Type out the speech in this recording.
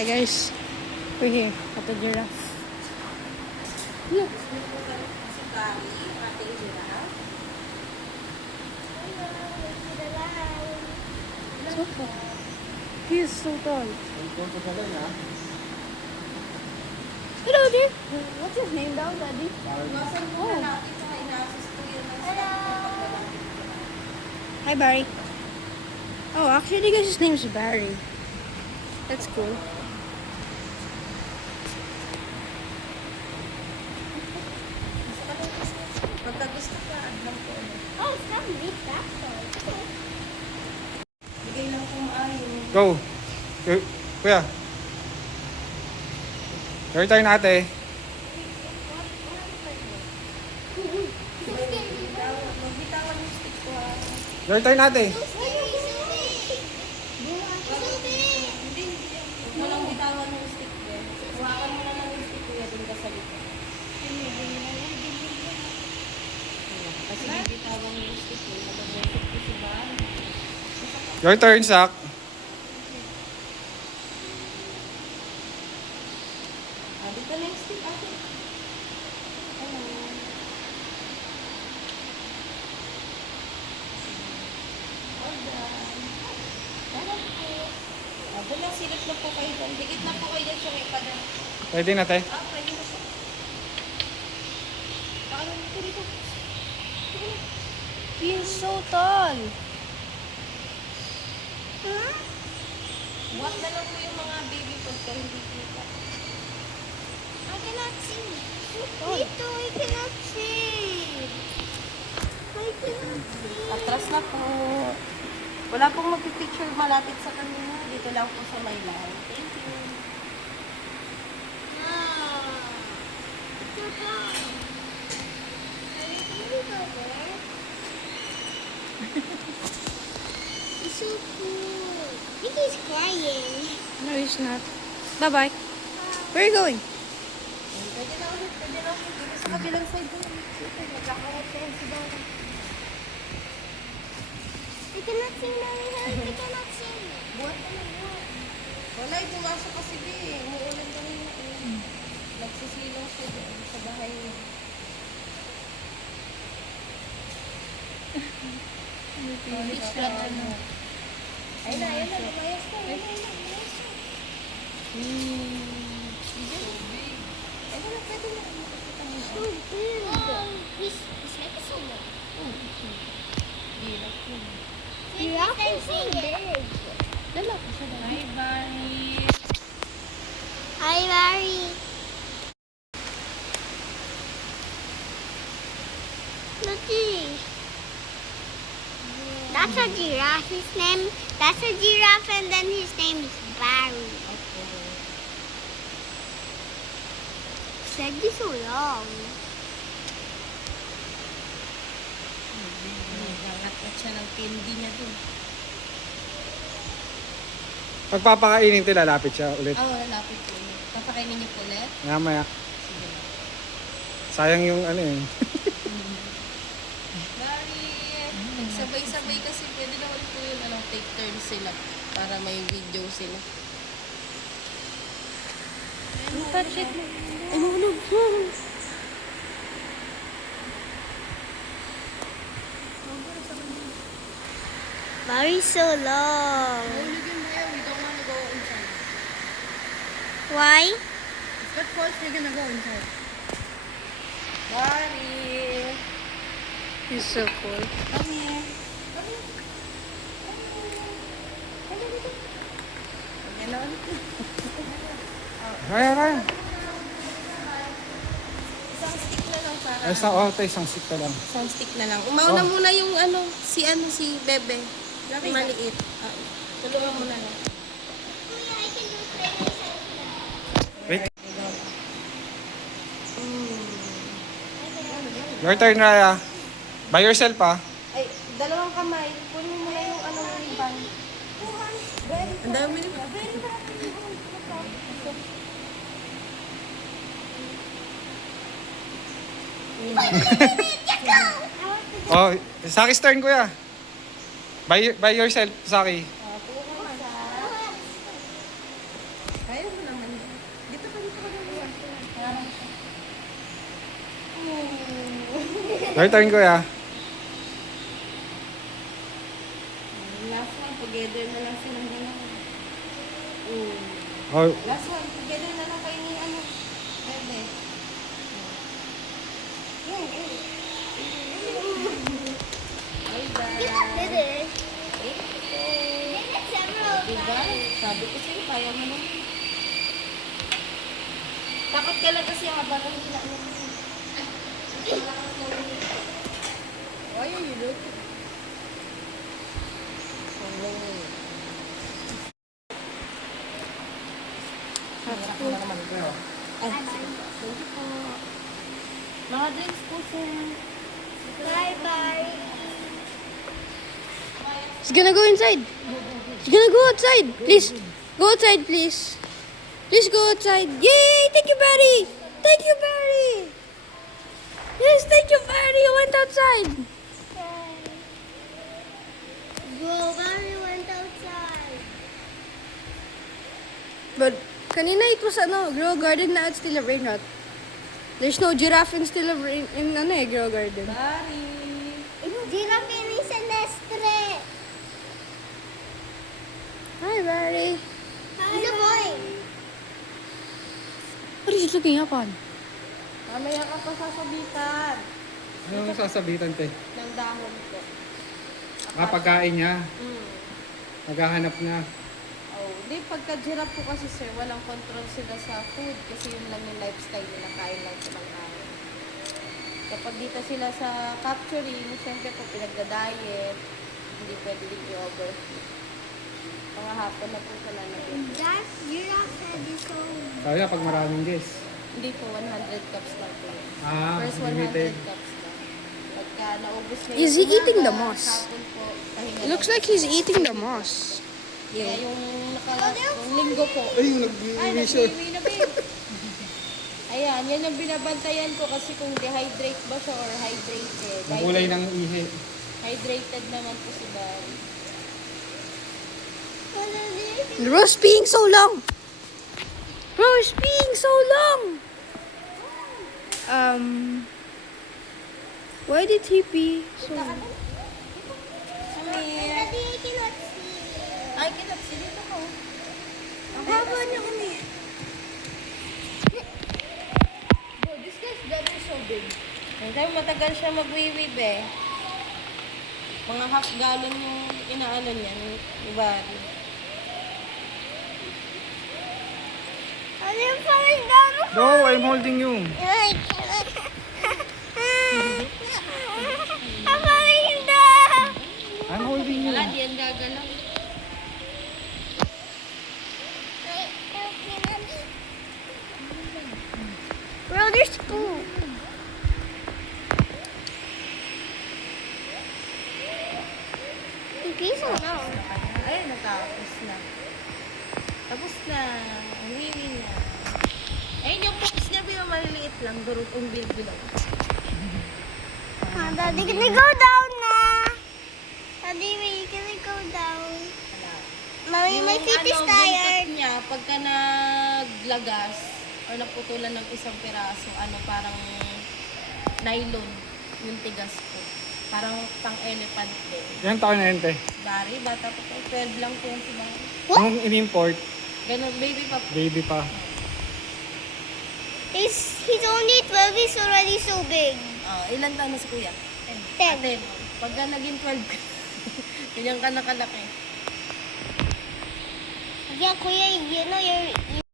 Hi guys, we're here at the giraffe. Look. So tall. He is so tall. Hello dear. What's his name daw, Daddy? Oh. Hi Barry. Oh, actually guys, his name is Barry. That's cool. Pagka gusto ka, adlang ko. Oh, it's not me, that's all. Bigay lang kung maayo. Go. Kuya. Your turn ate. Magbitawan yung stick ko ha. Your turn ate. Hindi. Huwag mo lang bitawan yung stick ko. Huwakan mo na lang yung stick ko yan din ka sa likod. Kasi bibitawan yung stick ko. Nababosok ko si Bahan. Your turn, Sak. Dito na yung stick ate. Hello. Hold on. Dapat po. Doon lang, silip na po kayo doon. Dikit na po kayo dyan sa may padang. Ready na te? Pwede na po. Paano dito dito? He is so tall. Huwag na lang po yung mga baby food ka hindi kita. I cannot see. Dito, I cannot see. I cannot see. Atras na po. Wala pong magpipicture malapit sa kanila. Dito lang po sa may line. Thank you. He's so cool. I think he's crying. No, he's not. Bye-bye. Where are you going? Pwede na ulit. Pwede na ulit. Dito sa kabilang side ko. Nagkakarat kayo si Dara. I cannot see now. I cannot see. Buhat na lang buhat. Wala, pumasok kasi di. Umuulan kami na. Nagsisilaw siya doon sa bahay niya. Beach lang ano. Ayun na, ayun na. Lumayas na. Ayun na, lumayas na. Ayun na, pwede na. Makikita mo siya. Oh, big. His head is so long. Hirap yun. Giraffe is so big. Dala ko siya. Hi, Barney. Hi, Larry. Looky. That's a giraffe. That's a giraffe, and then his name is Barry. His leg is so long. Nangat-ngat siya ng candy niya dun. Pagpapakainin te, lalapit siya ulit. Oo, lalapit po. Papakainin niyo po ulit? Mamaya. Sige na. Sayang yung ano eh. Barry! Nagsabay-sabay kasi pwede naman po yun. Take turn sila para may video sila. Touch it. Barry's so long. We don't want to go inside. Why? If that falls, we're gonna go inside. Barry! He's so cool. Come here. Ganon. Ryan, Ryan. Isang stick na lang para. Ay, isang stick ka lang. Isang stick na lang. Umauna muna yung si Bebe. Maliit. Tulungan mo na lang. Wait. Your turn, Raya. By yourself ah. Ay, dalawang kamay. Kunin mo na yung ribbon. Ang dami ni Oh, Saki's turn kuya. By yourself, Saki. Kaya mo naman yan. Dito ka naman. Parang siya. Your turn, kuya. Last one, together na lang silang dalawa. Oh, Last one, together na lang kayo ni ano. Bebe. Ay, Did it? Eh, Did it several diba? Sabi ko sa'yo, kaya mo naman. Takot ka lang kasi habang nila mo. Why are you looking? Ay, thank you po. Mga drinks po, sir. Bye-bye. He's gonna go inside. He's gonna go outside. Please, go outside, please. Please go outside. Yay! Thank you, Barry. Thank you, Barry. Yes, thank you, Barry. You went outside. Bro, Barry went outside. But kanina it was Grow Garden. Now it's still a rain rot. There's no giraffe in still a rain in Grow Garden. Bari. Giraffe ni Celestre. Hi, Barry. He's a boy. What are you looking up on? Mamaya ka pa sasabitan ano sasabitan, te? ng dahon ko. Pagkain niya. Naghahanap na. Oh, di pagka-giraffe po kasi sir, walang control sila sa food kasi yun lang yung lifestyle nila, kain lang silang kain. Kapag dito sila sa capturing, siyempre po pinagda-diet, hindi pwede din i-overfeed. Mga hapon na po sila na yun. That giraffe head is so... Sabi na, pag maraming guests. Hindi po, 100 cups lang po yun. First 100 limited. cups lang. Pagka naubos na Is he umaga, eating the moss? hapon po, pahinga It looks lang. like he's eating the moss. Kaya yung yung linggo po. Ay, yung Ay, nag-iwi na ba yun? Ayan, yan ang binabantayan ko kasi kung dehydrate ba siya or hydrated. Ang kulay ng ihi. Hydrated naman po si Barry. Bro's peeing so long. Bro's peeing so long. Why did he pee so long? Amir. Daddy, I cannot see. Ay, kinapsi dito ko. Ang haba niya kami. Bro, this guy's belly is so big. Kaya matagal siya magwiwib eh. Mga half gallon yung inaano niya ni Barry. Oh, they're falling down. No, I'm holding you. I cannot. I'm falling down. I'm holding you. Wala, di yan gagalaw. Bro, there's food. Okay, so now. Ay, natapos na. Tapos na. Umiwi na. Ayun yung poops niya, pero maliliit lang. Durog ang bilbilog. Daddy, can we go down na? Daddy, wait, can we go down? Mommy, my feet is buntot tired. niya, pagka naglagas or naputulan ng isang piraso, parang nylon yung tigas ko. Parang pang-elephant din. Yan taon na yun, te. Barry, bata pa po. 12 lang po yan si Barry. Nung in-import, Ganun, baby pa po. baby pa. He's only 12, he's already so big. Ilan taon na si Kuya? 10. 10. Pagka naging 12 ka, ganyan ka nakalaki. Yeah, Kuya, you know, you're